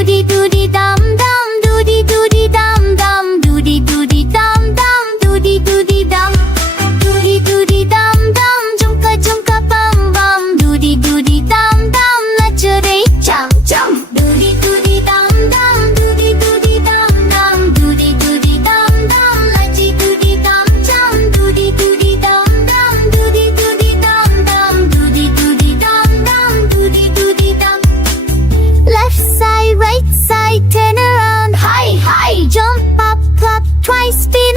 doody doody dum dum, doody doody dum dum, doody doody dum dum, doody doody dum, doody doody dum dum, jumka jumka bum bum, doody doody dum dum, nacho re chum chum, doody doody dum dum, doody doody dum dum, doody doody dum dum, nachi doody dum chum, doody doody dum dum, doody doody dum dum, doody doody dum dum, doody doody dum. Left side, right side, turn around, hi hi, jump up, clap twice, speed.